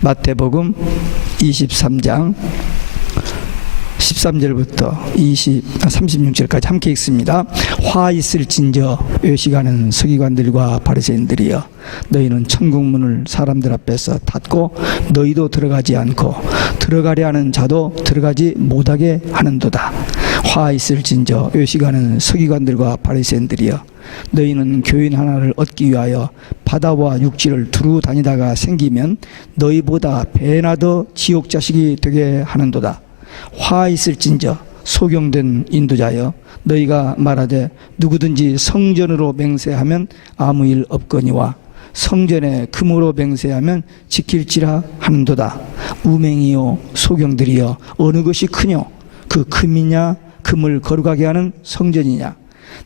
마태복음 23장 13절부터 36절까지 함께 읽습니다. 화 있을진저 외식하는 서기관들과 바리새인들이여, 너희는 천국문을 사람들 앞에서 닫고 너희도 들어가지 않고 들어가려 하는 자도 들어가지 못하게 하는도다. 화 있을진저 외식하는 서기관들과 바리새인들이여, 너희는 교인 하나를 얻기 위하여 바다와 육지를 두루 다니다가 생기면 너희보다 배나 더 지옥 자식이 되게 하는도다. 화 있을진저 소경된 인도자여, 너희가 말하되 누구든지 성전으로 맹세하면 아무 일 없거니와 성전에 금으로 맹세하면 지킬지라 하는도다. 우맹이요 소경들이여, 어느 것이 크뇨? 그 금이냐 금을 거룩하게 하는 성전이냐?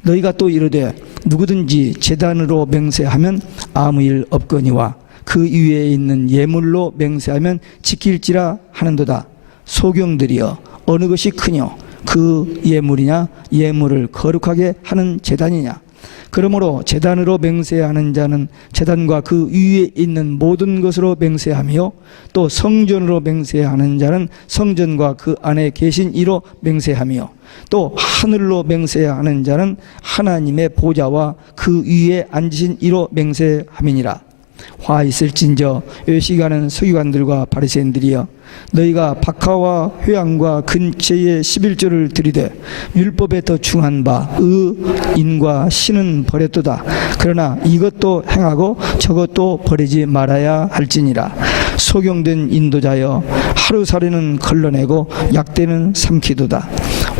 너희가 또 이르되 누구든지 제단으로 맹세하면 아무 일 없거니와 그 위에 있는 예물로 맹세하면 지킬지라 하는도다. 소경들이여, 어느 것이 크뇨? 그 예물이냐 예물을 거룩하게 하는 제단이냐? 그러므로 제단으로 맹세하는 자는 제단과 그 위에 있는 모든 것으로 맹세하며, 또 성전으로 맹세하는 자는 성전과 그 안에 계신 이로 맹세하며, 또 하늘로 맹세하는 자는 하나님의 보좌와 그 위에 앉으신 이로 맹세함이니라. 화 있을진저 외식하는 서기관들과 바리새인들이여, 너희가 박하와 회양과 근처에 11조를 드리되 율법에 더 중한 바 의인과 신은 버렸도다. 그러나 이것도 행하고 저것도 버리지 말아야 할지니라. 소경된 인도자여, 하루살이는 걸러내고 약대는 삼키도다.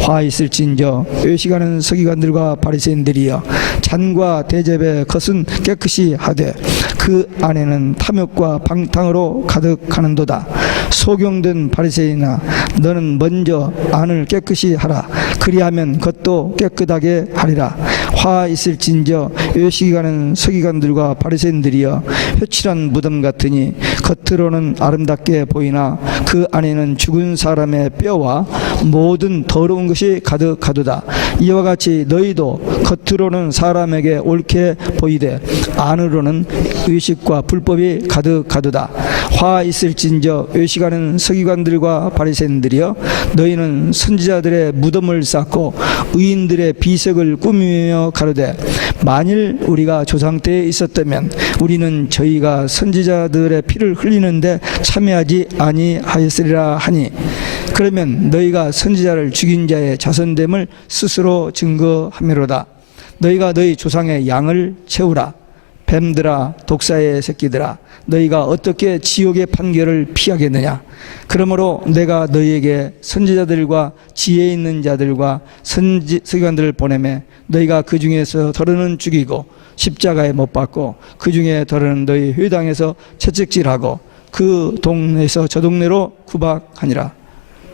화 있을진저 외식하는 서기관들과 바리새인들이여, 잔과 대접의 것은 깨끗이 하되 그 안에는 탐욕과 방탕으로 가득하는도다. 소경된 바리새인아, 너는 먼저 안을 깨끗이 하라. 그리하면 겉도 깨끗하게 하리라. 화 있을진저 외식하는 서기관들과 바리새인들이여, 회칠한 무덤 같으니 겉으로는 아름답게 보이나 그 안에는 죽은 사람의 뼈와 모든 더러운 것이 가득하도다. 이와 같이 너희도 겉으로는 사람에게 옳게 보이되 안으로는 의식과 불법이 가득하도다. 화 있을진저 외식하는 서기관들과 바리새인들이여, 너희는 선지자들의 무덤을 쌓고 의인들의 비석을 꾸미며 가로되 만일 우리가 조상 때에 있었다면 우리는 저희가 선지자들의 피를 흘리는데 참여하지 아니하였으리라 하니, 그러면 너희가 선지자를 죽인 자의 자선됨을 스스로 증거하미로다. 너희가 너희 조상의 양을 채우라. 뱀들아, 독사의 새끼들아, 너희가 어떻게 지옥의 판결을 피하겠느냐? 그러므로 내가 너희에게 선지자들과 지혜 있는 자들과 서기관들을 보내매 너희가 그 중에서 더러는 죽이고 십자가에 못 박고 그 중에 더러는 너희 회당에서 채찍질하고 그 동네에서 저 동네로 구박하니라.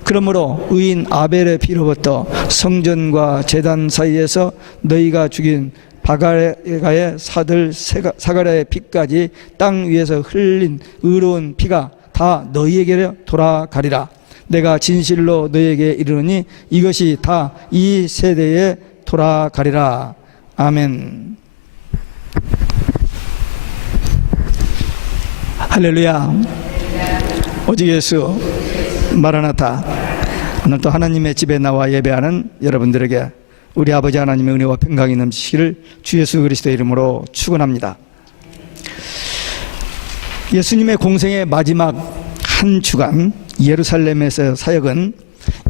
그러므로 의인 아벨의 피로부터 성전과 제단 사이에서 너희가 죽인 바가의 사들 사가랴의 피까지 땅 위에서 흘린 의로운 피가 다 너희에게 돌아가리라. 내가 진실로 너희에게 이르노니 이것이 다 이 세대에 돌아가리라. 아멘. 할렐루야. 오직 예수 마라나타. 오늘도 하나님의 집에 나와 예배하는 여러분들에게 우리 아버지 하나님의 은혜와 평강이 넘치기를 주 예수 그리스도의 이름으로 축원합니다. 예수님의 공생의 마지막 한 주간 예루살렘에서 사역은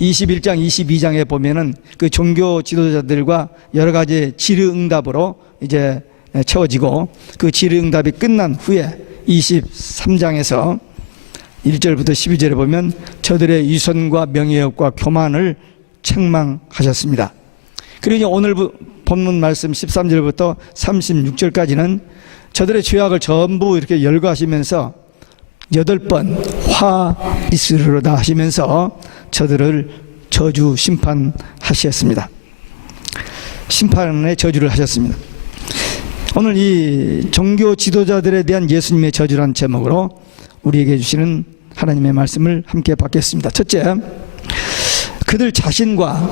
21장 22장에 보면은 그 종교 지도자들과 여러 가지 질의응답으로 이제 채워지고, 그 질의응답이 끝난 후에 23장에서 1절부터 12절에 보면 저들의 위선과 명예욕과 교만을 책망하셨습니다. 그리고 오늘 본문 말씀 13절부터 36절까지는 저들의 죄악을 전부 이렇게 열거하시면서 8번 화 있으리로다 하시면서 저들을 저주 심판하셨습니다. 심판의 저주를 하셨습니다. 오늘 이 종교 지도자들에 대한 예수님의 저주라는 제목으로 우리에게 주시는 하나님의 말씀을 함께 받겠습니다. 첫째, 그들 자신과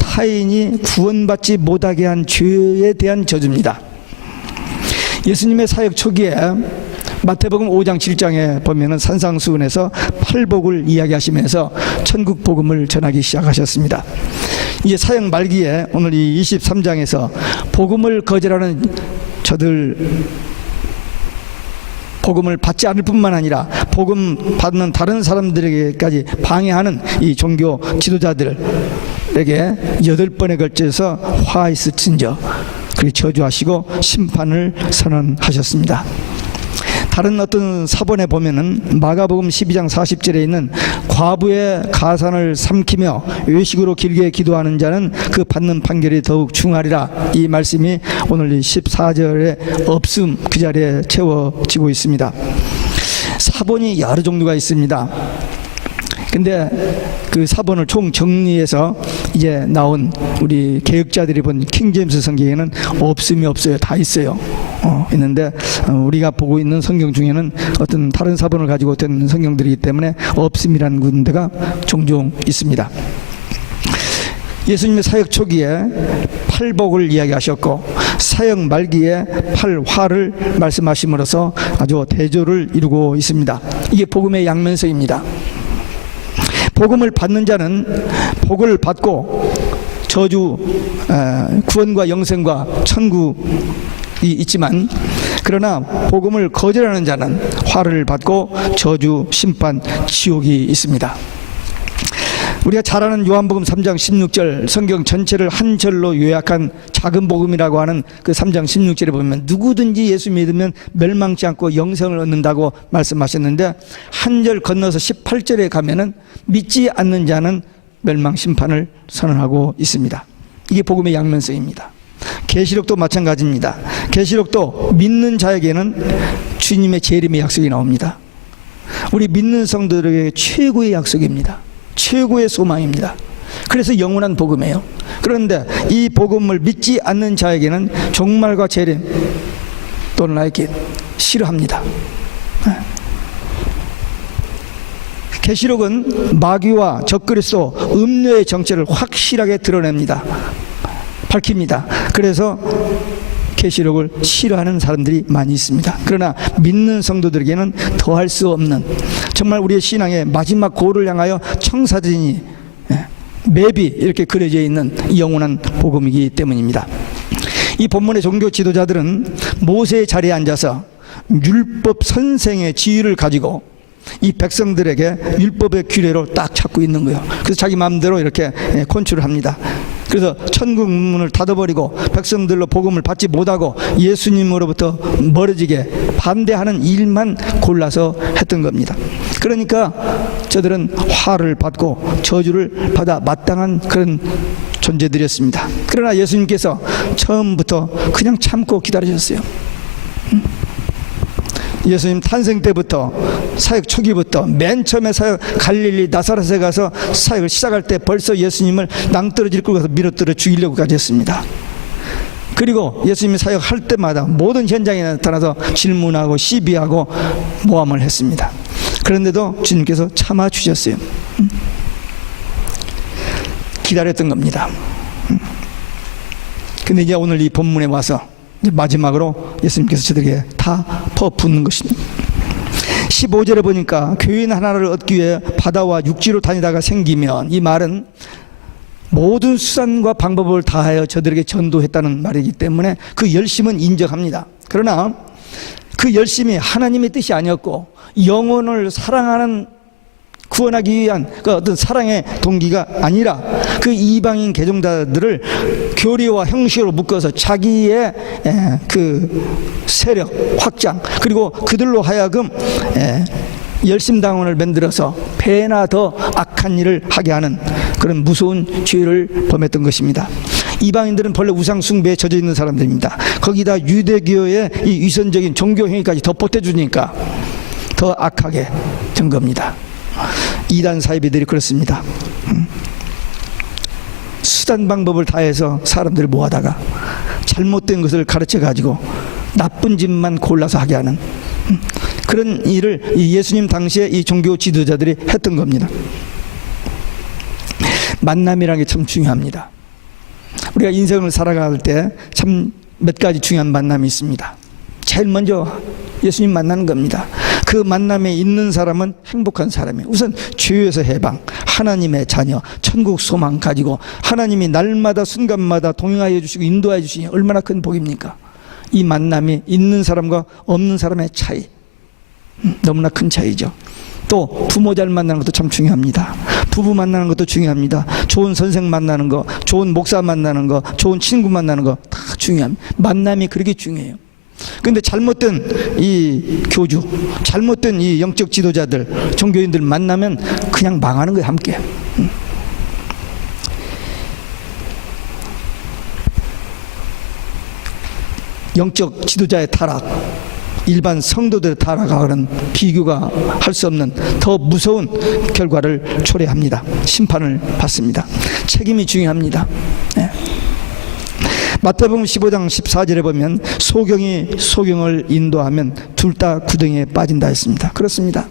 타인이 구원받지 못하게 한 죄에 대한 저주입니다. 예수님의 사역 초기에 마태복음 5장 7장에 보면은 산상수훈에서 팔복을 이야기하시면서 천국 복음을 전하기 시작하셨습니다. 이제 사역 말기에 오늘 이 23장에서 복음을 거절하는 저들, 복음을 받지 않을 뿐만 아니라 복음 받는 다른 사람들에게까지 방해하는 이 종교 지도자들에게 8번에 걸쳐서 화 있을진저 그리고 저주하시고 심판을 선언하셨습니다. 다른 어떤 사본에 보면은 마가복음 12장 40절에 있는 과부의 가산을 삼키며 외식으로 길게 기도하는 자는 그 받는 판결이 더욱 중하리라, 이 말씀이 오늘 14절에 없음 그 자리에 채워지고 있습니다. 사본이 여러 종류가 있습니다. 근데 그 사본을 총 정리해서 이제 나온 우리 개혁자들이 본 킹제임스 성경에는 없음이 없어요. 다 있어요. 있는데 우리가 보고 있는 성경 중에는 어떤 다른 사본을 가지고 된 성경들이기 때문에 없음이라는 군데가 종종 있습니다. 예수님의 사역 초기에 팔복을 이야기하셨고 사역 말기에 팔화를 말씀하심으로써 아주 대조를 이루고 있습니다. 이게 복음의 양면성입니다. 복음을 받는 자는 복을 받고 저주, 구원과 영생과 천국이 있지만, 그러나 복음을 거절하는 자는 화를 받고 저주, 심판, 지옥이 있습니다. 우리가 잘 아는 요한복음 3장 16절, 성경 전체를 한 절로 요약한 작은 복음이라고 하는 그 3장 16절에 보면 누구든지 예수 믿으면 멸망치 않고 영생을 얻는다고 말씀하셨는데, 한 절 건너서 18절에 가면은 믿지 않는 자는 멸망 심판을 선언하고 있습니다. 이게 복음의 양면성입니다. 계시록도 마찬가지입니다. 계시록도 믿는 자에게는 주님의 재림의 약속이 나옵니다. 우리 믿는 성도들에게 최고의 약속입니다. 최고의 소망입니다. 그래서 영원한 복음이에요. 그런데 이 복음을 믿지 않는 자에게는 종말과 재림, don't like it, 싫어합니다. 계시록은 마귀와 적그리스도, 음료의 정체를 확실하게 드러냅니다. 밝힙니다. 그래서 계시록을 싫어하는 사람들이 많이 있습니다. 그러나 믿는 성도들에게는 더할 수 없는, 정말 우리의 신앙의 마지막 고를 향하여 청사진이, 맵이 이렇게 그려져 있는 영원한 복음이기 때문입니다. 이 본문의 종교 지도자들은 모세의 자리에 앉아서 율법 선생의 지위를 가지고 이 백성들에게 율법의 규례로 딱 찾고 있는 거예요. 그래서 자기 마음대로 이렇게 컨트롤을 합니다. 그래서 천국 문을 닫아버리고 백성들로 복음을 받지 못하고 예수님으로부터 멀어지게 반대하는 일만 골라서 했던 겁니다. 그러니까 저들은 화를 받고 저주를 받아 마땅한 그런 존재들이었습니다. 그러나 예수님께서 처음부터 그냥 참고 기다리셨어요. 예수님 탄생 때부터, 사역 초기부터, 맨 처음에 사역 갈릴리 나사렛에 가서 사역을 시작할 때 벌써 예수님을 낭떠러지를 끌고 가서 밀어뜨려 죽이려고까지 했습니다. 그리고 예수님이 사역할 때마다 모든 현장에 나타나서 질문하고 시비하고 모함을 했습니다. 그런데도 주님께서 참아주셨어요. 기다렸던 겁니다. 근데 이제 오늘 이 본문에 와서 마지막으로 예수님께서 저들에게 다 퍼붓는 것입니다. 15절에 보니까 교인 하나를 얻기 위해 바다와 육지로 다니다가 생기면, 이 말은 모든 수단과 방법을 다하여 저들에게 전도했다는 말이기 때문에 그 열심은 인정합니다. 그러나 그 열심이 하나님의 뜻이 아니었고 영혼을 사랑하는, 구원하기 위한 그 어떤 사랑의 동기가 아니라 그 이방인 개종자들을 교리와 형식으로 묶어서 자기의 그 세력 확장, 그리고 그들로 하여금 열심당원을 만들어서 배나 더 악한 일을 하게 하는 그런 무서운 죄를 범했던 것입니다. 이방인들은 본래 우상 숭배에 젖어 있는 사람들입니다. 거기다 유대교의 이 위선적인 종교 행위까지 더 보태주니까 더 악하게 된 겁니다. 이단 사이비들이 그렇습니다. 수단 방법을 다해서 사람들을 모아다가 잘못된 것을 가르쳐 가지고 나쁜 짓만 골라서 하게 하는 그런 일을 예수님 당시에 이 종교 지도자들이 했던 겁니다. 만남이라는 게 참 중요합니다. 우리가 인생을 살아갈 때 참 몇 가지 중요한 만남이 있습니다. 제일 먼저 예수님 만나는 겁니다. 그 만남에 있는 사람은 행복한 사람이에요. 우선 죄에서 해방, 하나님의 자녀, 천국 소망 가지고 하나님이 날마다 순간마다 동행하여 주시고 인도하여 주시니 얼마나 큰 복입니까? 이 만남이 있는 사람과 없는 사람의 차이, 너무나 큰 차이죠. 또 부모 잘 만나는 것도 참 중요합니다. 부부 만나는 것도 중요합니다. 좋은 선생 만나는 거, 좋은 목사 만나는 거, 좋은 친구 만나는 거 다 중요합니다. 만남이 그렇게 중요해요. 그런데 잘못된 이 교주, 잘못된 이 영적 지도자들, 종교인들 만나면 그냥 망하는 거예요, 함께. 영적 지도자의 타락, 일반 성도들의 타락하고는 비교가 할 수 없는 더 무서운 결과를 초래합니다. 심판을 받습니다. 책임이 중요합니다. 네. 마태복음 15장 14절에 보면 소경이 소경을 인도하면 둘 다 구덩이에 빠진다 했습니다. 그렇습니다.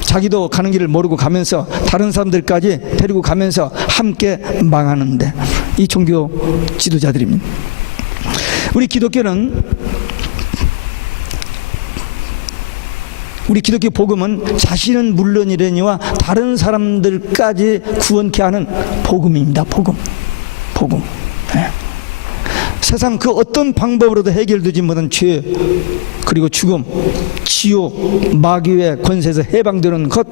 자기도 가는 길을 모르고 가면서 다른 사람들까지 데리고 가면서 함께 망하는데 이 종교 지도자들입니다. 우리 기독교 복음은 자신은 물론이려니와 다른 사람들까지 구원케 하는 복음입니다. 복음. 네. 세상 그 어떤 방법으로도 해결되지 못한 죄, 그리고 죽음, 지옥, 마귀의 권세에서 해방되는 것,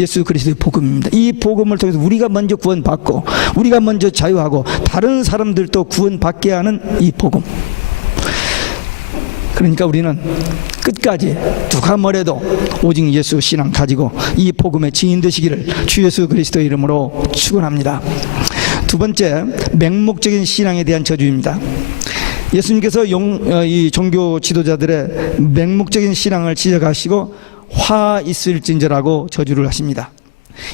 예수 그리스도의 복음입니다. 이 복음을 통해서 우리가 먼저 구원받고 우리가 먼저 자유하고 다른 사람들도 구원받게 하는 이 복음. 그러니까 우리는 끝까지 누가 뭐래도 오직 예수 신앙 가지고 이 복음의 증인 되시기를 주 예수 그리스도의 이름으로 축원합니다. 두 번째, 맹목적인 신앙에 대한 저주입니다. 예수님께서 이 종교 지도자들의 맹목적인 신앙을 지적하시고 화 있을진저라고 저주를 하십니다.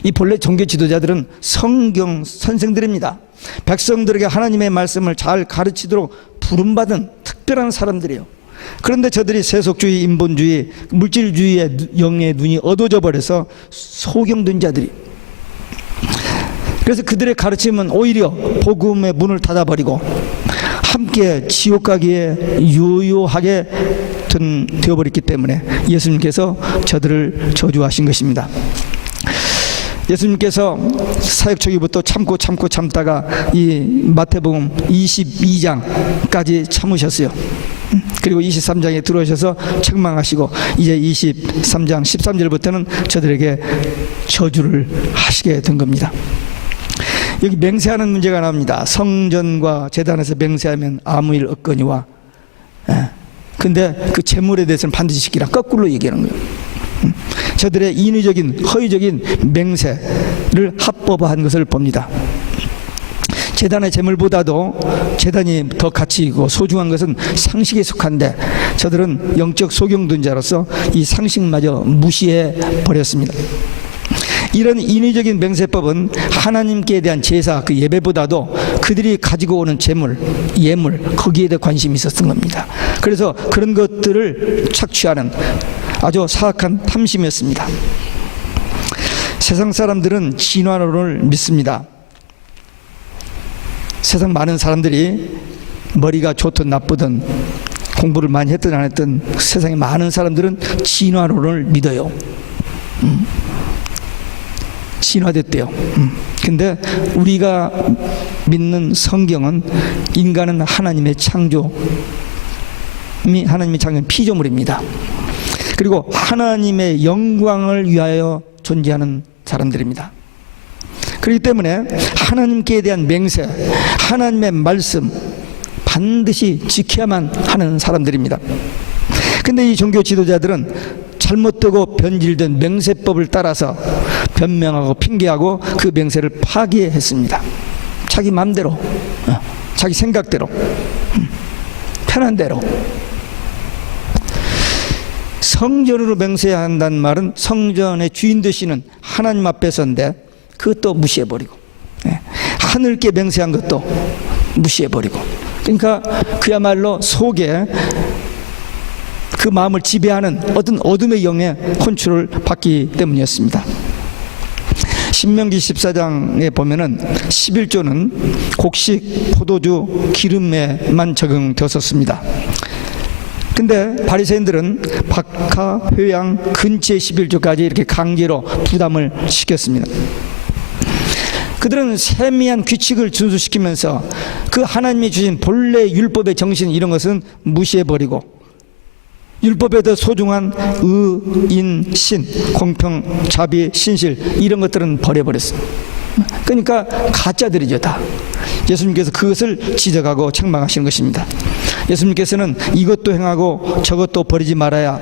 이 본래 종교 지도자들은 성경 선생들입니다. 백성들에게 하나님의 말씀을 잘 가르치도록 부름받은 특별한 사람들이에요. 그런데 저들이 세속주의, 인본주의, 물질주의의 영의 눈이 어두워져 버려서 소경된 자들이, 그래서 그들의 가르침은 오히려 복음의 문을 닫아버리고 함께 지옥 가기에 유효하게 되어버렸기 때문에 예수님께서 저들을 저주하신 것입니다. 예수님께서 사역 초기부터 참다가 이 마태복음 22장까지 참으셨어요. 그리고 23장에 들어오셔서 책망하시고 이제 23장 13절부터는 저들에게 저주를 하시게 된 겁니다. 여기 맹세하는 문제가 나옵니다. 성전과 제단에서 맹세하면 아무 일 없거니와, 근데 그 재물에 대해서는 반드시 지키라, 거꾸로 얘기하는 거예요. 저들의 인위적인 허위적인 맹세를 합법화한 것을 봅니다. 제단의 재물보다도 제단이 더 가치 있고 소중한 것은 상식에 속한데 저들은 영적 소경된 자로서 이 상식마저 무시해 버렸습니다. 이런 인위적인 맹세법은 하나님께 대한 제사, 그 예배보다도 그들이 가지고 오는 재물, 예물, 거기에 대해 관심이 있었던 겁니다. 그래서 그런 것들을 착취하는 아주 사악한 탐심이었습니다. 세상 사람들은 진화론을 믿습니다. 세상 많은 사람들이 머리가 좋든 나쁘든 공부를 많이 했든 안 했든 세상에 많은 사람들은 진화론을 믿어요. 진화됐대요. 근데 우리가 믿는 성경은 인간은 하나님의 창조미, 하나님의 창조 피조물입니다. 그리고 하나님의 영광을 위하여 존재하는 사람들입니다. 그렇기 때문에 하나님께 대한 맹세, 하나님의 말씀 반드시 지켜야만 하는 사람들입니다. 근데 이 종교 지도자들은 잘못되고 변질된 맹세법을 따라서 변명하고 핑계하고 그 맹세를 파기했습니다. 자기 마음대로, 자기 생각대로, 편한 대로. 성전으로 맹세해야 한다는 말은 성전의 주인 되시는 하나님 앞에서인데 그것도 무시해버리고, 하늘께 맹세한 것도 무시해버리고, 그러니까 그야말로 속에 그 마음을 지배하는 어떤 어둠의 영의 컨트롤을 받기 때문이었습니다. 신명기 14장에 보면은 11조는 곡식, 포도주, 기름에만 적용되었습니다. 근데 바리새인들은 박하, 회양, 근체 11조까지 이렇게 강제로 부담을 시켰습니다. 그들은 세미한 규칙을 준수시키면서 그 하나님이 주신 본래 율법의 정신 이런 것은 무시해버리고 율법에 더 소중한 의, 인, 신, 공평, 자비, 신실 이런 것들은 버려버렸습니다. 그러니까 가짜들이죠 다. 예수님께서 그것을 지적하고 책망하시는 것입니다. 예수님께서는 이것도 행하고 저것도 버리지 말아야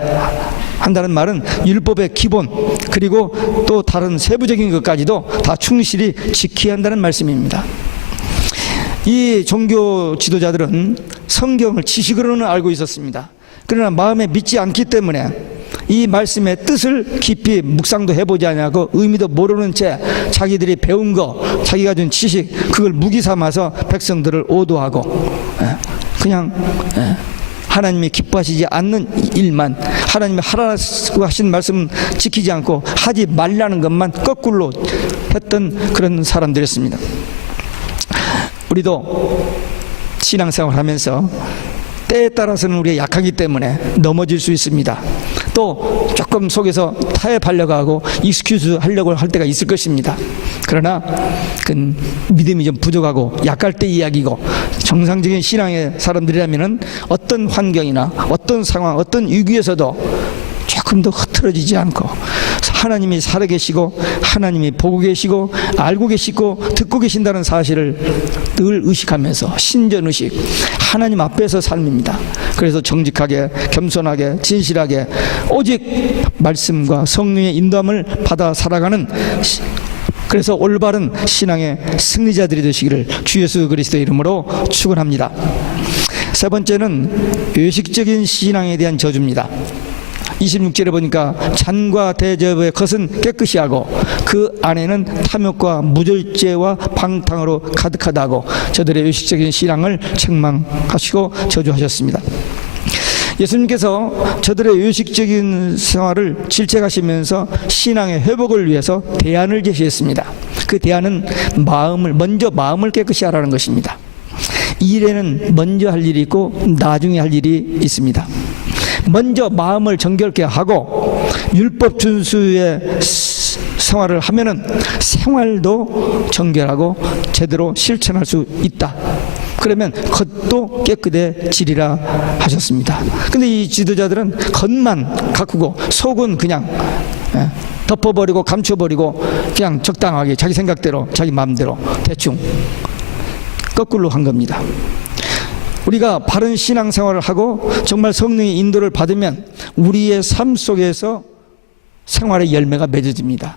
한다는 말은 율법의 기본 그리고 또 다른 세부적인 것까지도 다 충실히 지켜야 한다는 말씀입니다. 이 종교 지도자들은 성경을 지식으로는 알고 있었습니다. 그러나 마음에 믿지 않기 때문에 이 말씀의 뜻을 깊이 묵상도 해보지 않냐고 의미도 모르는 채 자기들이 배운 거 자기가 준 지식 그걸 무기 삼아서 백성들을 오도하고 그냥 하나님이 기뻐하시지 않는 일만 하나님이 하라고 하신 말씀 지키지 않고 하지 말라는 것만 거꾸로 했던 그런 사람들이었습니다. 우리도 신앙생활 하면서 때에 따라서는 우리가 약하기 때문에 넘어질 수 있습니다. 또 조금 속에서 타협하려고 하고 익스큐즈 하려고 할 때가 있을 것입니다. 그러나 그 믿음이 좀 부족하고 약할 때 이야기고 정상적인 신앙의 사람들이라면 어떤 환경이나 어떤 상황 어떤 위기에서도 조금 더 흐트러지지 않고 하나님이 살아계시고 하나님이 보고 계시고 알고 계시고 듣고 계신다는 사실을 늘 의식하면서 신전의식 하나님 앞에서 삶입니다. 그래서 정직하게 겸손하게 진실하게 오직 말씀과 성령의 인도함을 받아 살아가는 그래서 올바른 신앙의 승리자들이 되시기를 주 예수 그리스도의 이름으로 축원합니다. 세 번째는 외식적인 신앙에 대한 저주입니다. 26절에 보니까 잔과 대접의 겉은 깨끗이 하고 그 안에는 탐욕과 무절제와 방탕으로 가득하다고 저들의 외식적인 신앙을 책망하시고 저주하셨습니다. 예수님께서 저들의 외식적인 생활을 질책하시면서 신앙의 회복을 위해서 대안을 제시했습니다. 그 대안은 먼저 마음을 깨끗이 하라는 것입니다. 일에는 먼저 할 일이 있고 나중에 할 일이 있습니다. 먼저 마음을 정결케 하고 율법 준수의 생활을 하면은 생활도 정결하고 제대로 실천할 수 있다. 그러면 겉도 깨끗해지리라 하셨습니다. 근데 이 지도자들은 겉만 가꾸고 속은 그냥 덮어버리고 감춰버리고 그냥 적당하게 자기 생각대로 자기 마음대로 대충 거꾸로 한 겁니다. 우리가 바른 신앙생활을 하고 정말 성령의 인도를 받으면 우리의 삶 속에서 생활의 열매가 맺어집니다.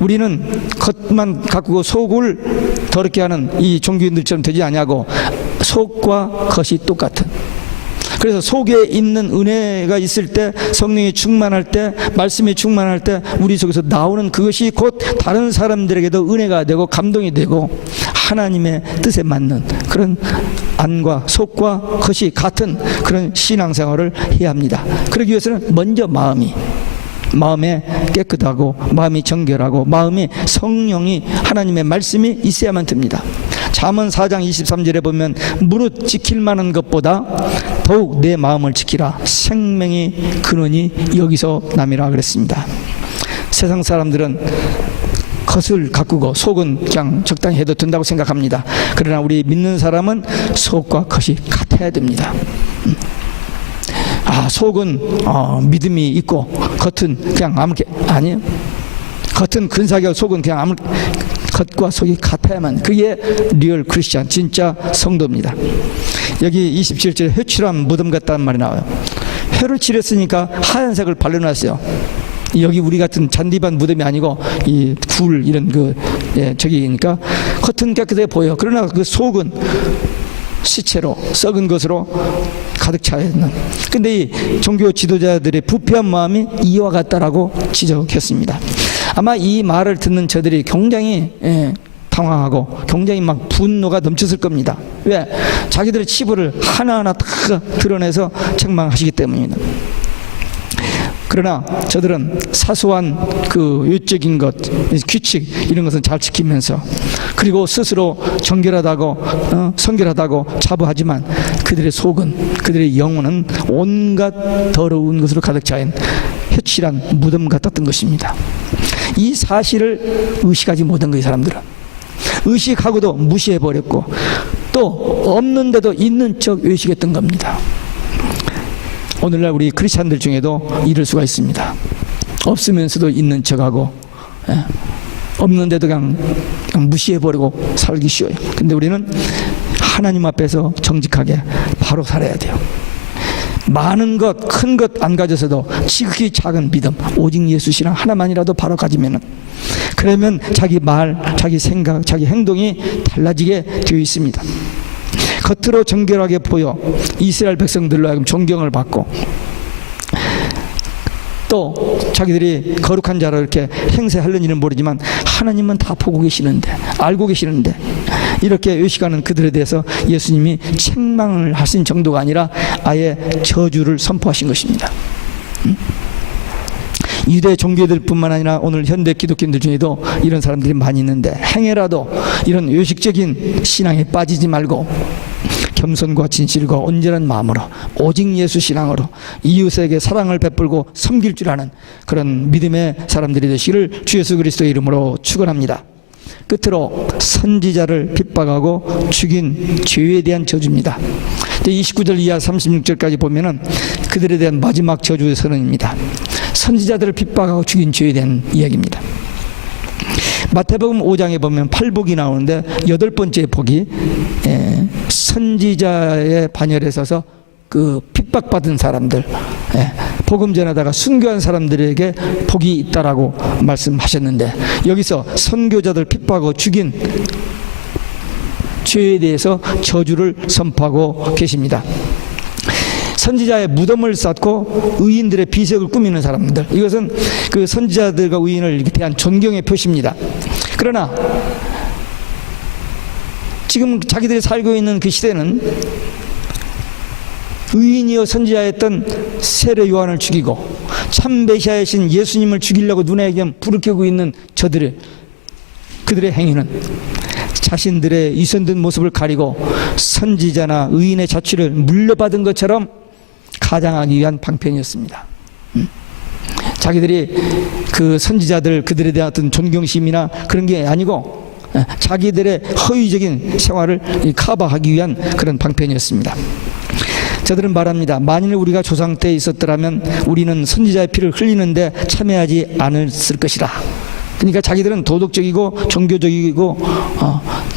우리는 겉만 가꾸고 속을 더럽게 하는 이 종교인들처럼 되지 않냐고 속과 겉이 똑같은 그래서 속에 있는 은혜가 있을 때 성령이 충만할 때 말씀이 충만할 때 우리 속에서 나오는 그것이 곧 다른 사람들에게도 은혜가 되고 감동이 되고 하나님의 뜻에 맞는 그런 안과 속과 겉이 같은 그런 신앙생활을 해야 합니다. 그러기 위해서는 먼저 마음에 깨끗하고 마음이 정결하고 마음에 성령이 하나님의 말씀이 있어야만 됩니다. 잠언 4장 23절에 보면 무릇 지킬 만한 것보다 더욱 내 마음을 지키라 생명의 근원이 여기서 남이라 그랬습니다. 세상 사람들은 겉을 가꾸고 속은 그냥 적당히 해도 된다고 생각합니다. 그러나 우리 믿는 사람은 속과 겉이 같아야 됩니다. 속은 믿음이 있고 겉은 그냥 아무렇게 아니에요. 겉은 근사하게 속은 그냥 겉과 속이 같아야만 그게 리얼 크리스찬 진짜 성도입니다. 여기 27절에 회칠한 무덤 같다는 말이 나와요. 회를 칠했으니까 하얀색을 발라놨어요. 여기 우리 같은 잔디밭 무덤이 아니고 이 굴 이런 저기니까 겉은 깨끗해 보여. 그러나 그 속은 시체로 썩은 것으로 가득 차 있는. 근데 이 종교 지도자들의 부패한 마음이 이와 같다라고 지적했습니다. 아마 이 말을 듣는 저들이 굉장히 당황하고 굉장히 막 분노가 넘쳤을 겁니다. 왜? 자기들의 치부를 하나하나 다 드러내서 책망하시기 때문입니다. 그러나 저들은 사소한 그 외적인 것, 규칙 이런 것은 잘 지키면서, 그리고 스스로 정결하다고 성결하다고 자부하지만 그들의 속은, 그들의 영혼은 온갖 더러운 것으로 가득 차인 회칠한 무덤 같았던 것입니다. 이 사실을 의식하지 못한 거예요. 사람들은 의식하고도 무시해버렸고, 또 없는데도 있는 척 의식했던 겁니다. 오늘날 우리 크리스찬들 중에도 이럴 수가 있습니다. 없으면서도 있는 척하고, 없는데도 그냥 무시해버리고 살기 쉬워요. 근데 우리는 하나님 앞에서 정직하게 바로 살아야 돼요. 많은 것, 큰 것 안 가져서도 지극히 작은 믿음, 오직 예수 신앙 하나만이라도 바로 가지면은, 그러면 자기 말, 자기 생각, 자기 행동이 달라지게 되어 있습니다. 겉으로 정결하게 보여 이스라엘 백성들로 하여금 존경을 받고, 또 자기들이 거룩한 자로 이렇게 행세하려니는 모르지만 하나님은 다 보고 계시는데, 알고 계시는데, 이렇게 의식하는 그들에 대해서 예수님이 책망을 하신 정도가 아니라 아예 저주를 선포하신 것입니다. 유대 종교들 뿐만 아니라 오늘 현대 기독교인들 중에도 이런 사람들이 많이 있는데, 행여라도 이런 요식적인 신앙에 빠지지 말고 겸손과 진실과 온전한 마음으로 오직 예수 신앙으로 이웃에게 사랑을 베풀고 섬길 줄 아는 그런 믿음의 사람들이 되시기를 주 예수 그리스도의 이름으로 축원합니다. 끝으로 선지자를 핍박하고 죽인 죄에 대한 저주입니다. 29절 이하 36절까지 보면은 그들에 대한 마지막 저주의 선언입니다. 선지자들을 핍박하고 죽인 죄에 대한 이야기입니다. 마태복음 5장에 보면 팔복이 나오는데 8번째 복이 선지자의 반열에 서서 그 핍박받은 사람들, 복음 전하다가 순교한 사람들에게 복이 있다라고 말씀하셨는데, 여기서 선교자들 핍박하고 죽인 죄에 대해서 저주를 선포하고 계십니다. 선지자의 무덤을 쌓고 의인들의 비석을 꾸미는 사람들, 이것은 그 선지자들과 의인을 대한 존경의 표시입니다. 그러나 지금 자기들이 살고 있는 그 시대는 의인이여 선지자였던 세례 요한을 죽이고 참 메시아이신 예수님을 죽이려고 눈에 그냥 불을 켜고 있는 그들의 행위는 자신들의 위선된 모습을 가리고 선지자나 의인의 자취를 물려받은 것처럼 가장하기 위한 방편이었습니다. 자기들이 그 선지자들, 그들에 대한 어떤 존경심이나 그런 게 아니고 자기들의 허위적인 생활을 커버하기 위한 그런 방편이었습니다. 저들은 말합니다. 만일 우리가 조상 때 있었더라면 우리는 선지자의 피를 흘리는데 참여하지 않았을 것이라. 그러니까 자기들은 도덕적이고 종교적이고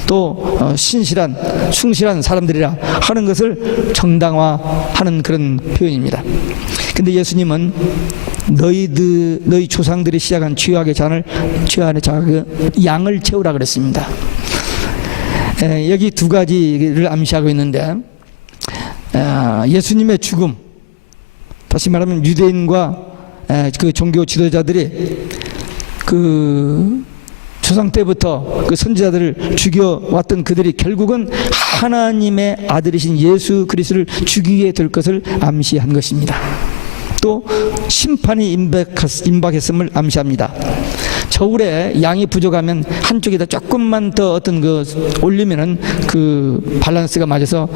또 신실한, 충실한 사람들이라 하는 것을 정당화하는 그런 표현입니다. 근데 예수님은 너희 조상들이 시작한 죄악의 잔을, 죄 안에 양을 채우라 그랬습니다. 여기 두 가지를 암시하고 있는데, 예수님의 죽음, 다시 말하면 유대인과 그 종교 지도자들이 그 조상 때부터 그 선지자들을 죽여왔던 그들이 결국은 하나님의 아들이신 예수 그리스도를 죽이게 될 것을 암시한 것입니다. 또 심판이 임박했음을 암시합니다. 저울에 양이 부족하면 한쪽에다 조금만 더 어떤 그 올리면은 그 밸런스가 맞아서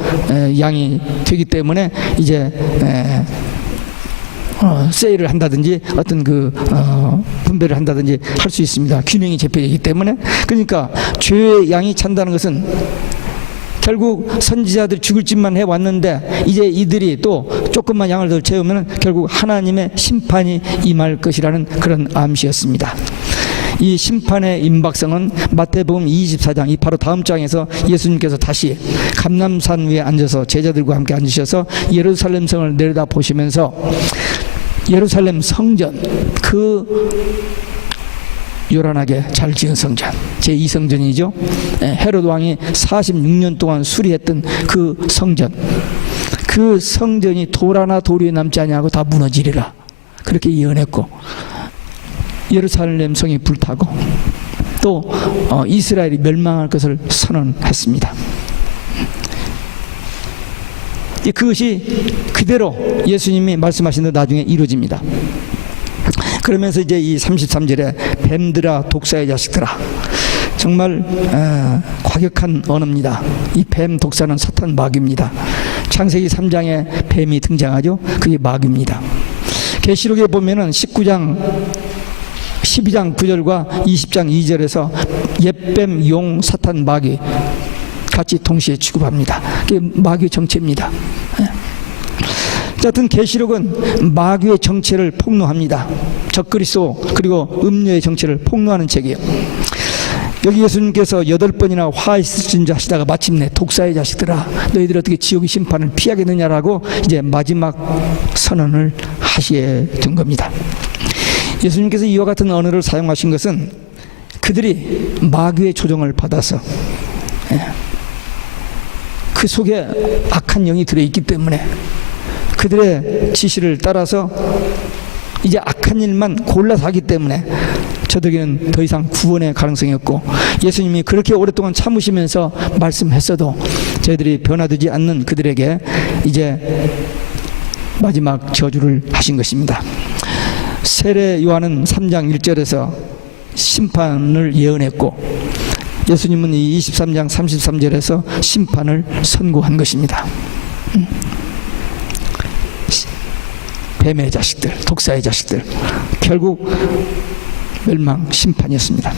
양이 되기 때문에 이제 세일을 한다든지 어떤 그 분배를 한다든지 할 수 있습니다. 균형이 잡혀지기 때문에. 그러니까 죄의 양이 찬다는 것은 결국 선지자들이 죽을 짓만 해왔는데 이제 이들이 또 조금만 양을 더 채우면 결국 하나님의 심판이 임할 것이라는 그런 암시였습니다. 이 심판의 임박성은 마태복음 24장, 이 바로 다음 장에서 예수님께서 다시 감람산 위에 앉아서 제자들과 함께 앉으셔서 예루살렘 성을 내려다 보시면서 예루살렘 성전, 그 요란하게 잘 지은 성전, 제2성전이죠. 헤롯 왕이 46년 동안 수리했던 그 성전, 그 성전이 돌 하나 돌 위에 남지 아니하고 다 무너지리라, 그렇게 예언했고, 예루살렘 성이 불타고 또 이스라엘이 멸망할 것을 선언했습니다. 그것이 그대로 예수님이 말씀하신 대로 나중에 이루어집니다. 그러면서 이제 이 33절에 뱀들아 독사의 자식들아, 정말 과격한 언어입니다. 이 뱀 독사는 사탄 마귀입니다. 창세기 3장에 뱀이 등장하죠. 그게 마귀입니다. 계시록에 보면은 12장 9절과 20장 2절에서 옛뱀, 용, 사탄, 마귀 같이 동시에 취급합니다. 그게 마귀의 정체입니다. 하여튼 계시록은 마귀의 정체를 폭로합니다. 적그리스도 그리고 음녀의 정체를 폭로하는 책이에요. 여기 예수님께서 8번이나 화 있을 진저 하시다가 마침내 독사의 자식들아 너희들이 어떻게 지옥의 심판을 피하겠느냐라고 이제 마지막 선언을 하시게 된 겁니다. 예수님께서 이와 같은 언어를 사용하신 것은 그들이 마귀의 조종을 받아서 그 속에 악한 영이 들어있기 때문에 그들의 지시를 따라서 이제 악한 일만 골라서 하기 때문에 저들에게는 더 이상 구원의 가능성이 없고, 예수님이 그렇게 오랫동안 참으시면서 말씀했어도 저희들이 변화되지 않는 그들에게 이제 마지막 저주를 하신 것입니다. 세례 요한은 3장 1절에서 심판을 예언했고, 예수님은 이 23장 33절에서 심판을 선고한 것입니다. 뱀의 자식들, 독사의 자식들, 결국 멸망, 심판이었습니다.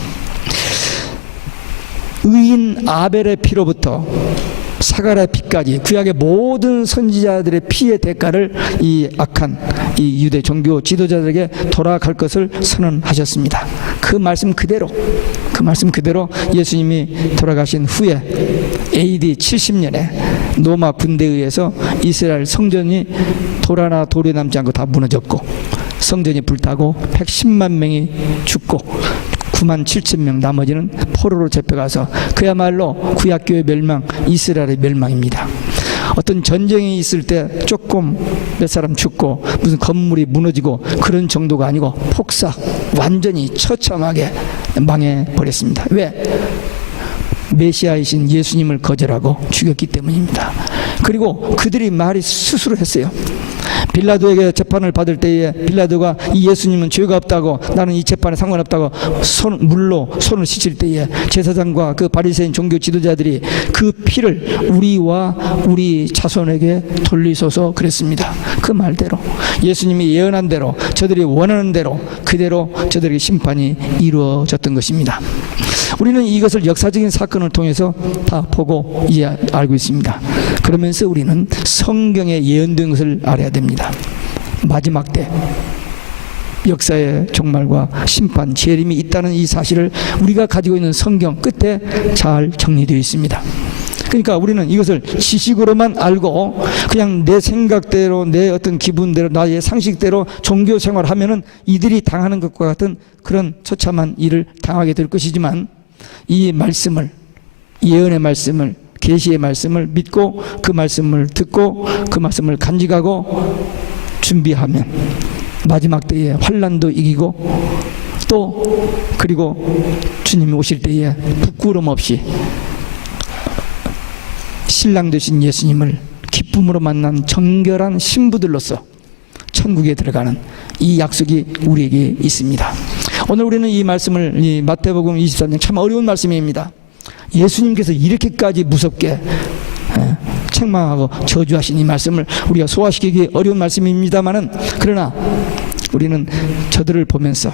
의인 아벨의 피로부터 사가랴의 피까지 구약의 모든 선지자들의 피의 대가를 이 악한 이 유대 종교 지도자들에게 돌아갈 것을 선언하셨습니다. 그 말씀 그대로 예수님이 돌아가신 후에 AD 70년에 로마 군대에 의해서 이스라엘 성전이 돌 하나 돌이 남지 않고 다 무너졌고, 성전이 불타고 110만 명이 죽고 9만 7천 명 나머지는 포로로 잡혀가서 그야말로 구약교의 멸망, 이스라엘의 멸망입니다. 어떤 전쟁이 있을 때 조금 몇 사람 죽고 무슨 건물이 무너지고 그런 정도가 아니고 폭삭 완전히 처참하게 망해버렸습니다. 왜? 메시아이신 예수님을 거절하고 죽였기 때문입니다. 그리고 그들이 말이 스스로 했어요. 빌라도에게 재판을 받을 때에 빌라도가 이 예수님은 죄가 없다고, 나는 이 재판에 상관없다고 물로 손을 씻을 때에 제사장과 그 바리새인 종교 지도자들이 그 피를 우리와 우리 자손에게 돌리소서 그랬습니다. 그 말대로 예수님이 예언한 대로 저들이 원하는 대로 그대로 저들에게 심판이 이루어졌던 것입니다. 우리는 이것을 역사적인 사건을 통해서 다 보고 알고 있습니다. 그러면서 우리는 성경에 예언된 것을 알아야 됩니다. 마지막 때 역사의 종말과 심판, 재림이 있다는 이 사실을 우리가 가지고 있는 성경 끝에 잘 정리되어 있습니다. 그러니까 우리는 이것을 지식으로만 알고 그냥 내 생각대로, 내 어떤 기분대로, 나의 상식대로 종교 생활을 하면은 이들이 당하는 것과 같은 그런 처참한 일을 당하게 될 것이지만, 이 말씀을, 예언의 말씀을, 계시의 말씀을 믿고 그 말씀을 듣고 그 말씀을 간직하고 준비하면 마지막 때에 환난도 이기고 또 그리고 주님이 오실 때에 부끄럼 없이 신랑 되신 예수님을 기쁨으로 만난 정결한 신부들로서 천국에 들어가는 이 약속이 우리에게 있습니다. 오늘 우리는 이 말씀을, 이 마태복음 23장 참 어려운 말씀입니다. 예수님께서 이렇게까지 무섭게 책망하고 저주하신 이 말씀을 우리가 소화시키기 어려운 말씀입니다만은, 그러나 우리는 저들을 보면서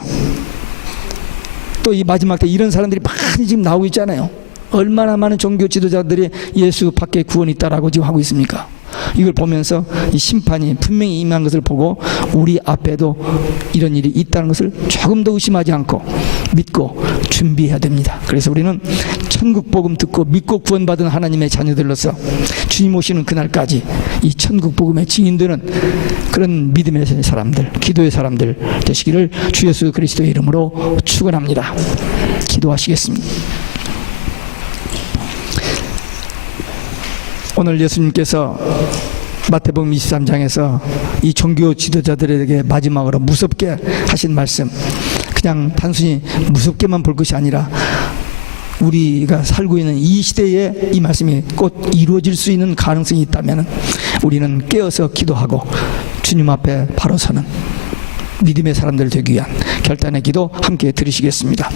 또 이 마지막 때 이런 사람들이 많이 지금 나오고 있잖아요. 얼마나 많은 종교 지도자들이 예수 밖에 구원이 있다라고 지금 하고 있습니까? 이걸 보면서 이 심판이 분명히 임한 것을 보고 우리 앞에도 이런 일이 있다는 것을 조금 더 의심하지 않고 믿고 준비해야 됩니다. 그래서 우리는 천국 복음 듣고 믿고 구원받은 하나님의 자녀들로서 주님 오시는 그날까지 이 천국 복음의 증인되는 그런 믿음의 사람들, 기도의 사람들 되시기를 주 예수 그리스도의 이름으로 축원합니다. 기도하시겠습니다. 오늘 예수님께서 마태복음 23장에서 이 종교 지도자들에게 마지막으로 무섭게 하신 말씀, 그냥 단순히 무섭게만 볼 것이 아니라 우리가 살고 있는 이 시대에 이 말씀이 곧 이루어질 수 있는 가능성이 있다면 우리는 깨어서 기도하고 주님 앞에 바로 서는 믿음의 사람들 되기 위한 결단의 기도 함께 드리시겠습니다.